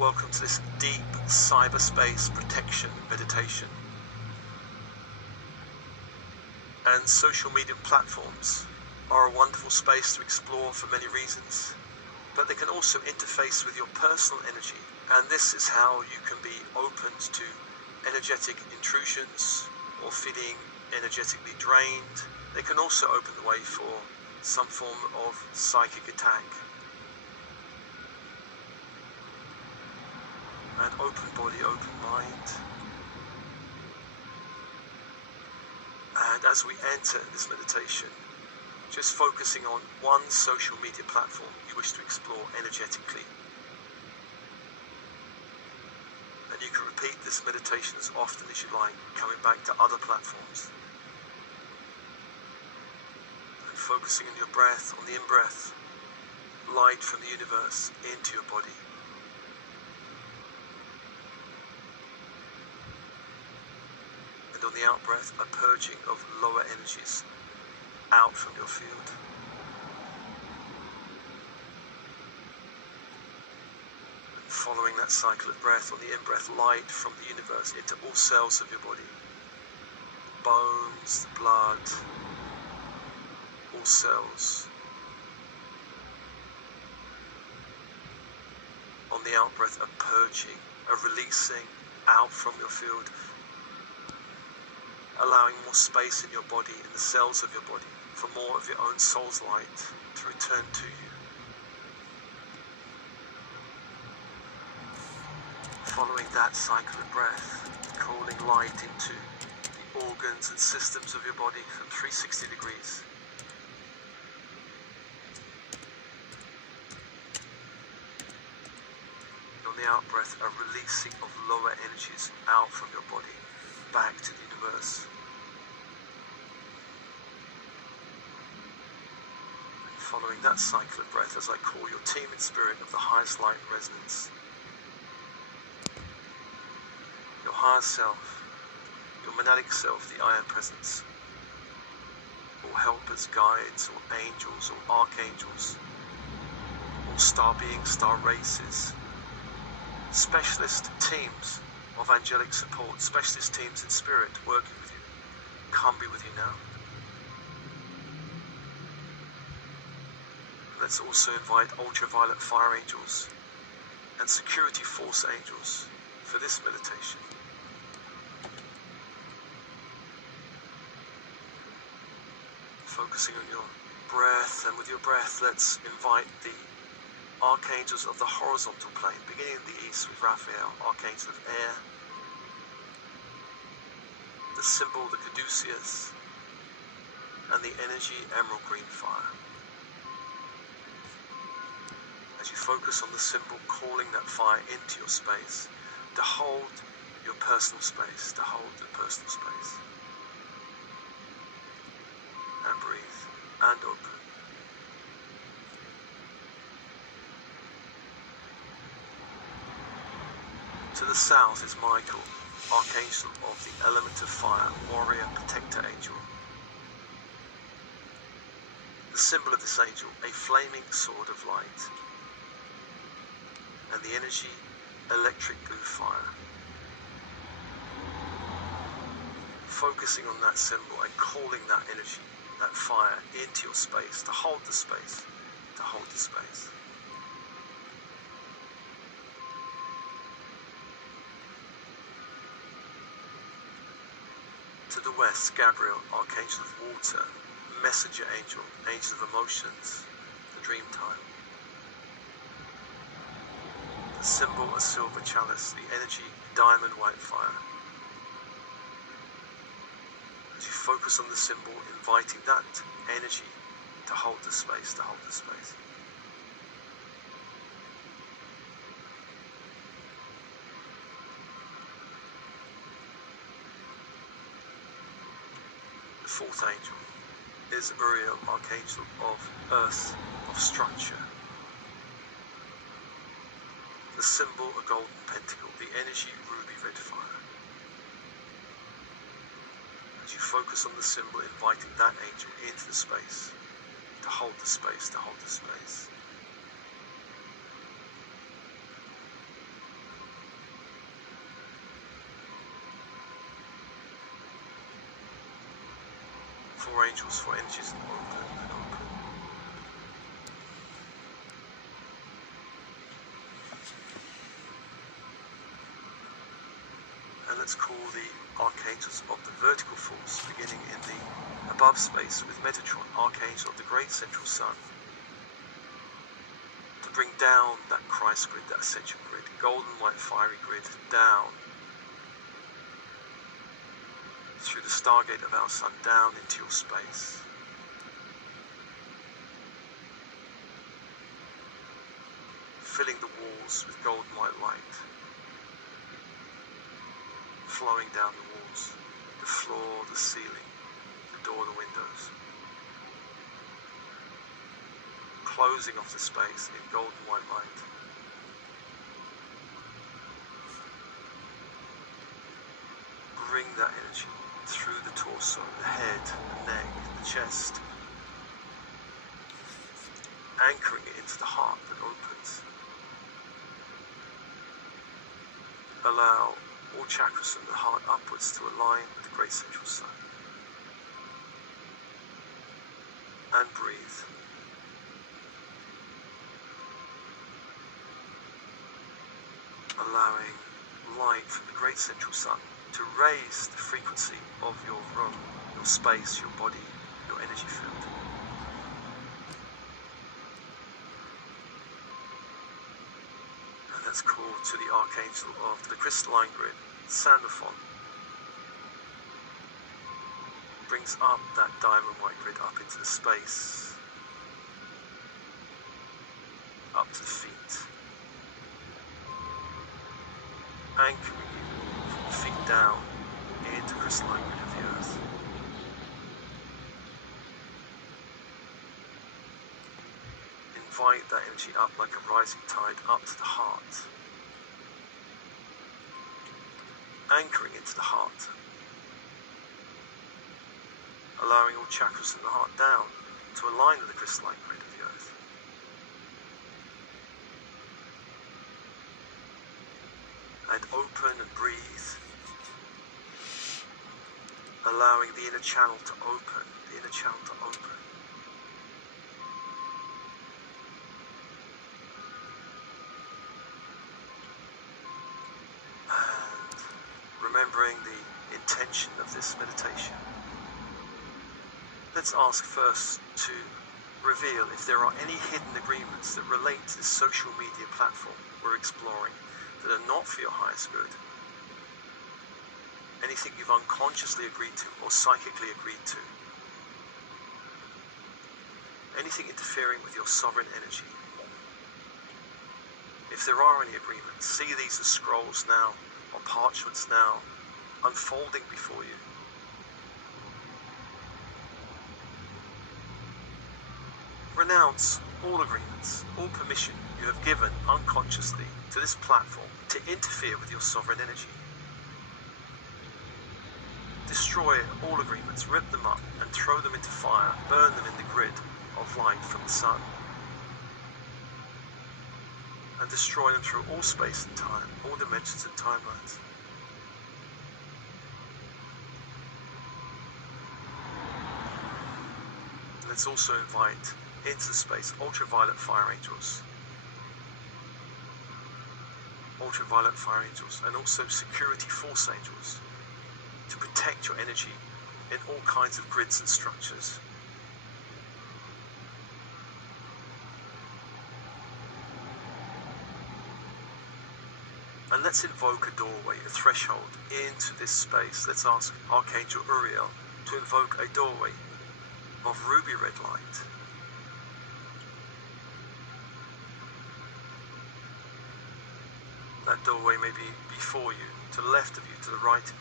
Welcome to this deep cyberspace protection meditation. And social media platforms are a wonderful space to explore for many reasons, but they can also interface with your personal energy, and this is how you can be opened to energetic intrusions or feeling energetically drained. They can also open the way for some form of psychic attack. And open body, open mind. And as we enter this meditation, just focusing on one social media platform you wish to explore energetically. And you can repeat this meditation as often as you like, coming back to other platforms. And focusing on your breath, on the in-breath, light from the universe into your body. And on the out-breath, a purging of lower energies out from your field. And following that cycle of breath, on the in-breath, light from the universe into all cells of your body. Bones, blood, all cells. On the out-breath, a purging, a releasing out from your field, allowing more space in your body, in the cells of your body, for more of your own soul's light to return to you. Following that cycle of breath, calling light into the organs and systems of your body from 360 degrees. And on the out-breath, a releasing of lower energies out from your body, back to the universe. And following that cycle of breath, as I call your team in spirit of the highest light and resonance, your higher self, your monadic self, the I Am Presence, all helpers, guides, or angels, or archangels, all star beings, star races, specialist teams of angelic support, specialist teams in spirit working with you, come be with you now. Let's also invite ultraviolet fire angels and security force angels for this meditation. Focusing on your breath, and with your breath, let's invite the archangels of the horizontal plane, beginning in the east with Raphael, archangel of air, the symbol, the caduceus, and the energy, emerald green fire. As you focus on the symbol, calling that fire into your space, to hold your personal space, to hold your personal space. And breathe, and open. To the south is Michael, archangel of the element of fire, warrior, protector angel. The symbol of this angel, a flaming sword of light. And the energy, electric blue fire. Focusing on that symbol and calling that energy, that fire, into your space, to hold the space, to hold the space. To the west, Gabriel, archangel of water, messenger angel, angel of emotions, the dream time. The symbol, a silver chalice, the energy, diamond white fire. As you focus on the symbol, inviting that energy to hold the space, to hold the space. The fourth angel is Uriel, archangel of earth, of structure. The symbol, a golden pentacle, the energy, ruby red fire. As you focus on the symbol, inviting that angel into the space, to hold the space, to hold the space. 4 angels, 4 energies, and open and open. And let's call the archangels of the vertical force, beginning in the above space with Metatron, archangel of the great central sun, to bring down that Christ grid, that ascension grid, golden white fiery grid, down through the stargate of our sun, down into your space. Filling the walls with golden white light, flowing down the walls, the floor, the ceiling, the door, the windows, closing off the space in golden white light. Bring that energy through the torso, the head, the neck, the chest, anchoring it into the heart that opens. Allow all chakras from the heart upwards to align with the great central sun. And breathe. Allowing light from the great central sun to raise the frequency of your room, your space, your body, your energy field. And that's called to the archangel of the crystalline grid, Sandalphon. Brings up that diamond white grid up into the space, up to the feet, anchoring feet down into crystalline grid of the earth. Invite that energy up like a rising tide up to the heart, anchoring into the heart, allowing all chakras in the heart down to align with the crystalline grid of the earth. And open and breathe, allowing the inner channel to open, the inner channel to open. And remembering the intention of this meditation, let's ask first to reveal if there are any hidden agreements that relate to this social media platform we're exploring that are not for your highest good. Anything you've unconsciously agreed to or psychically agreed to. Anything interfering with your sovereign energy. If there are any agreements, see these as scrolls now, or parchments now, unfolding before you. Renounce all agreements, all permission you have given unconsciously to this platform to interfere with your sovereign energy. Destroy all agreements, rip them up and throw them into fire, burn them in the grid of light from the sun. And destroy them through all space and time, all dimensions and timelines. Let's also invite into space ultraviolet fire angels. Ultraviolet fire angels, and also security force angels to protect your energy in all kinds of grids and structures. And let's invoke a doorway, a threshold into this space. Let's ask Archangel Uriel to invoke a doorway of ruby red light. That doorway may be before you, to the left of you, to the right of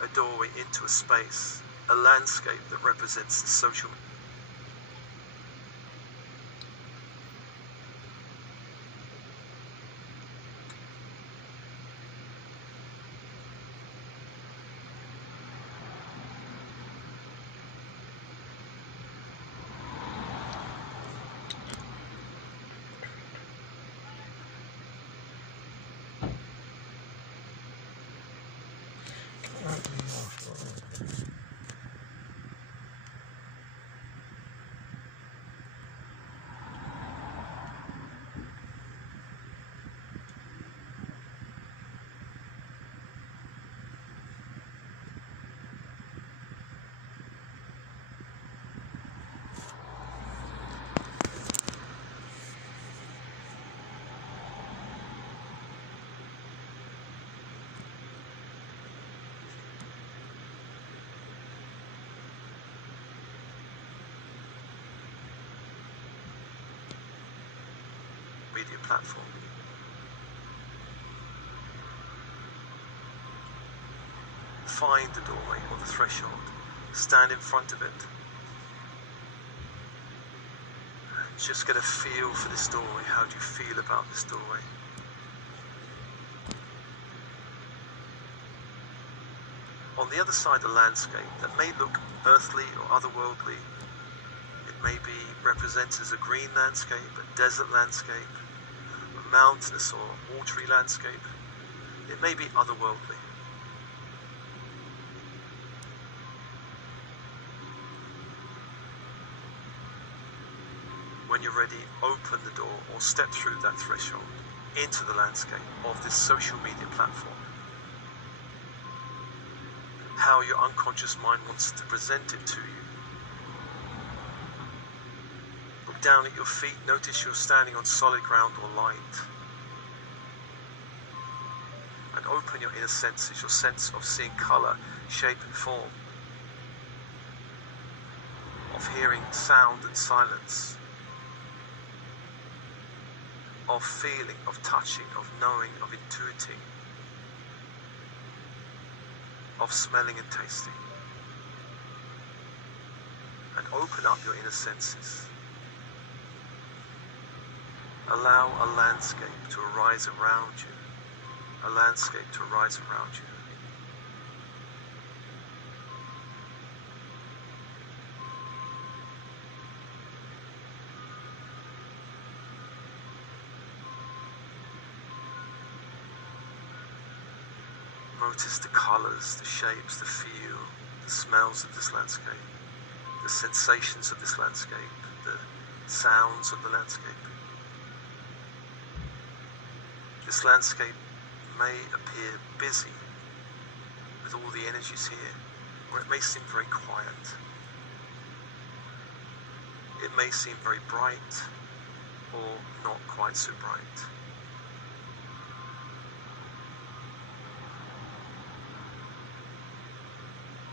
you. A doorway into a space, a landscape that represents the social. media platform. Find the doorway or the threshold. Stand in front of it. Just get a feel for this doorway. How do you feel about this doorway? On the other side of the landscape that may look earthly or otherworldly, it may be represented as a green landscape, a desert landscape, a mountainous or watery landscape. It may be otherworldly. When you're ready, open the door or step through that threshold into the landscape of this social media platform. How your unconscious mind wants to present it to you. Look down at your feet, notice you're standing on solid ground or light. And open your inner senses, your sense of seeing colour, shape and form, of hearing sound and silence, of feeling, of touching, of knowing, of intuiting, of smelling and tasting. And open up your inner senses. Allow a landscape to arise around you. A landscape to arise around you. Notice the colours, the shapes, the feel, the smells of this landscape, the sensations of this landscape, the sounds of the landscape. This landscape may appear busy with all the energies here, or it may seem very quiet. It may seem very bright, or not quite so bright.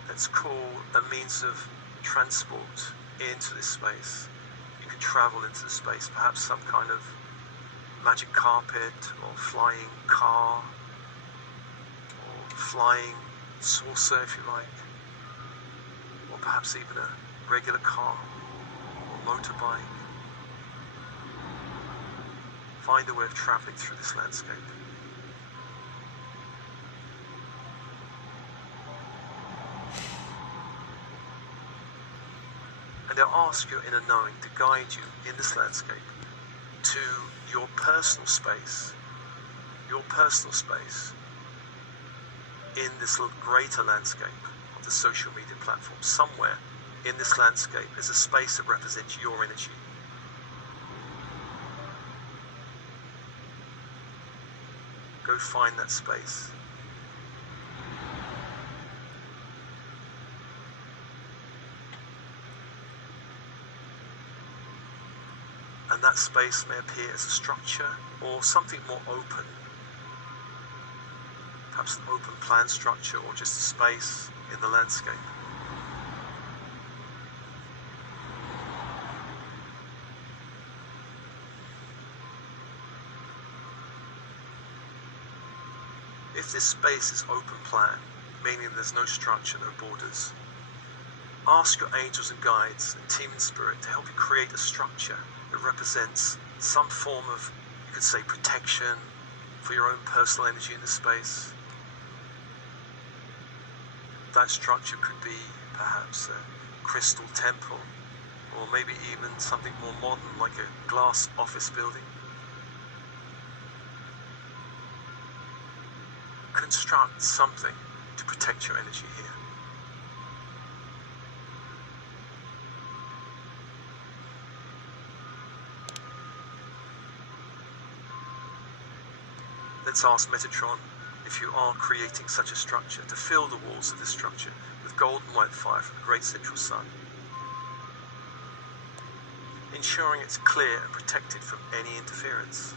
Let's call a means of transport into this space. You can travel into the space, perhaps some kind of magic carpet or flying car or flying saucer if you like, or perhaps even a regular car or motorbike. Find a way of traveling through this landscape. And they'll ask your inner knowing to guide you in this landscape to your personal space in this little greater landscape of the social media platform. Somewhere in this landscape is a space that represents your energy. Go find that space. And that space may appear as a structure or something more open. Perhaps an open plan structure or just a space in the landscape. If this space is open plan, meaning there's no structure, no borders, ask your angels and guides and team in spirit to help you create a structure that represents some form of, you could say, protection for your own personal energy in the space. That structure could be perhaps a crystal temple, or maybe even something more modern like a glass office building. Construct something to protect your energy here. Let's ask Metatron if you are creating such a structure to fill the walls of this structure with gold and white fire from the great central sun, ensuring it's clear and protected from any interference.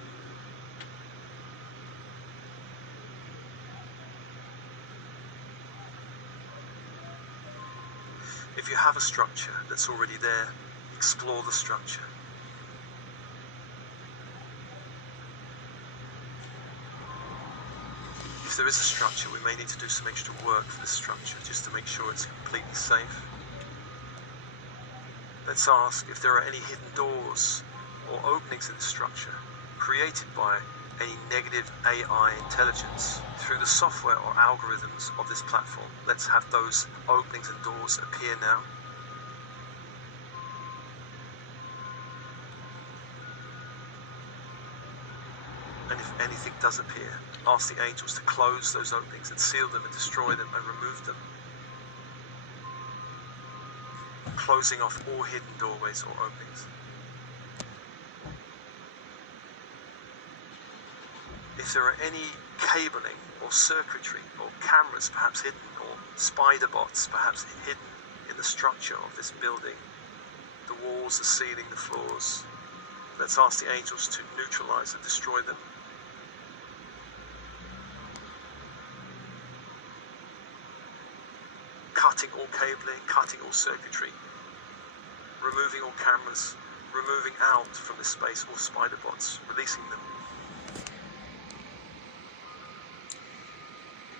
If you have a structure that's already there, explore the structure. If there is a structure, we may need to do some extra work for this structure just to make sure it's completely safe. Let's ask if there are any hidden doors or openings in the structure created by any negative AI intelligence through the software or algorithms of this platform. Let's have those openings and doors appear now. And if anything does appear, ask the angels to close those openings and seal them and destroy them and remove them, closing off all hidden doorways or openings. If there are any cabling or circuitry or cameras perhaps hidden, or spider bots perhaps hidden in the structure of this building, the walls, the ceiling, the floors, let's ask the angels to neutralize and destroy them. Cutting all cabling, cutting all circuitry, removing all cameras, removing out from this space all spider bots, releasing them.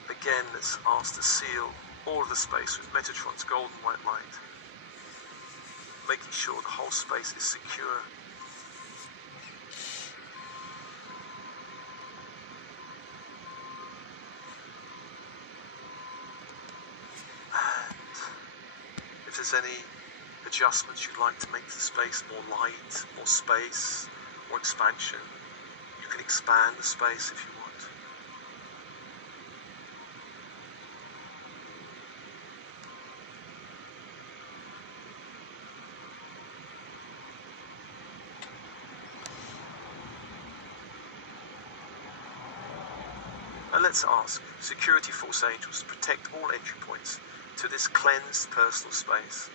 Again, let's ask to seal all of the space with Metatron's golden white light, making sure the whole space is secure. And if there's any adjustments you'd like to make to the space, more light, more space, more expansion, you can expand the space if you want. And let's ask security force angels to protect all entry points to this cleansed personal space.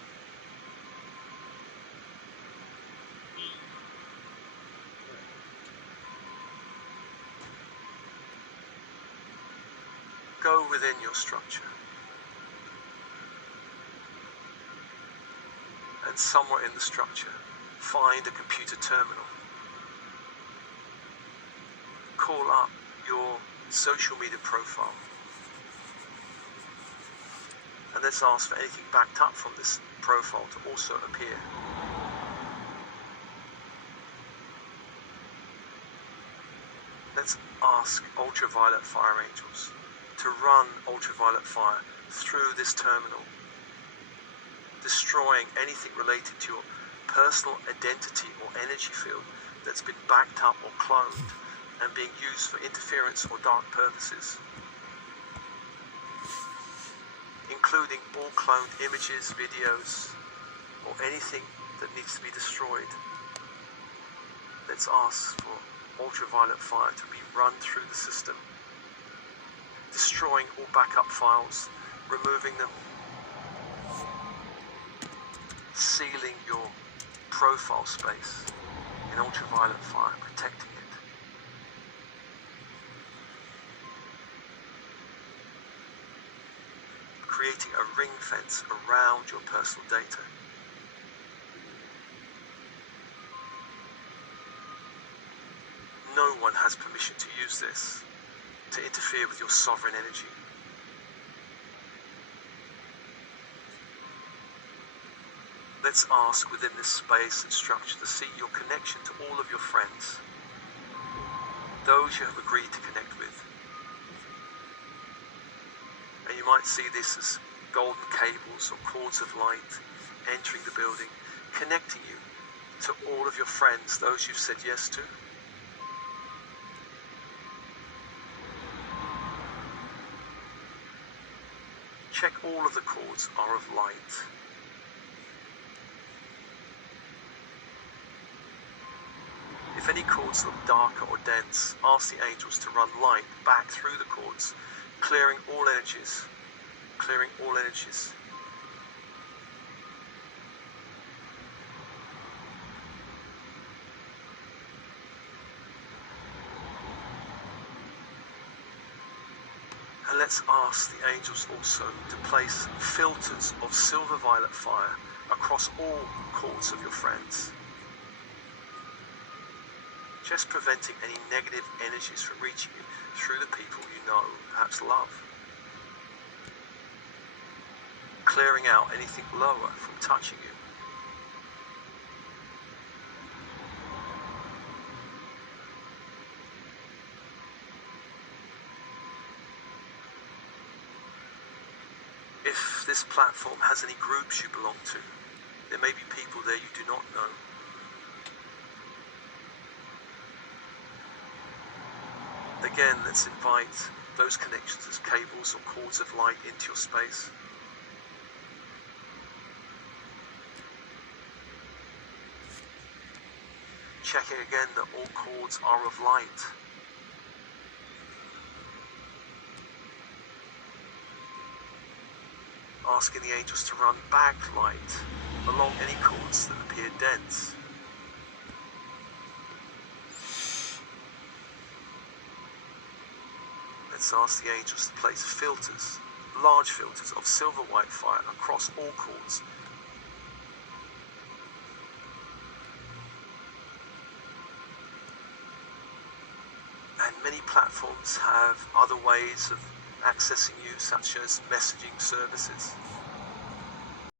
Go within your structure, and somewhere in the structure find a computer terminal. Call up your social media profile, and let's ask for anything backed up from this profile to also appear. Let's ask ultraviolet fire angels to run ultraviolet fire through this terminal, destroying anything related to your personal identity or energy field that's been backed up or cloned and being used for interference or dark purposes, including all cloned images, videos, or anything that needs to be destroyed. Let's ask for ultraviolet fire to be run through the system, destroying all backup files, removing them, sealing your profile space in ultraviolet fire, protecting it. Creating a ring fence around your personal data. No one has permission to use this to interfere with your sovereign energy. Let's ask within this space and structure to see your connection to all of your friends, those you have agreed to connect with. And you might see this as golden cables or cords of light entering the building, connecting you to all of your friends, those you've said yes to. Check all of the cords are of light. If any cords look darker or dense, ask the angels to run light back through the cords, clearing all energies, clearing all energies. And let's ask the angels also to place filters of silver violet fire across all cords of your friends, just preventing any negative energies from reaching you through the people you know, perhaps love. Clearing out anything lower from touching you. If this platform has any groups you belong to, there may be people there you do not know. Again, let's invite those connections as cables or cords of light into your space. Checking again that all cords are of light. Asking the angels to run back light along any cords that appear dense. Let's ask the angels to place filters, large filters of silver white fire across all cords. And many platforms have other ways of accessing you, such as messaging services.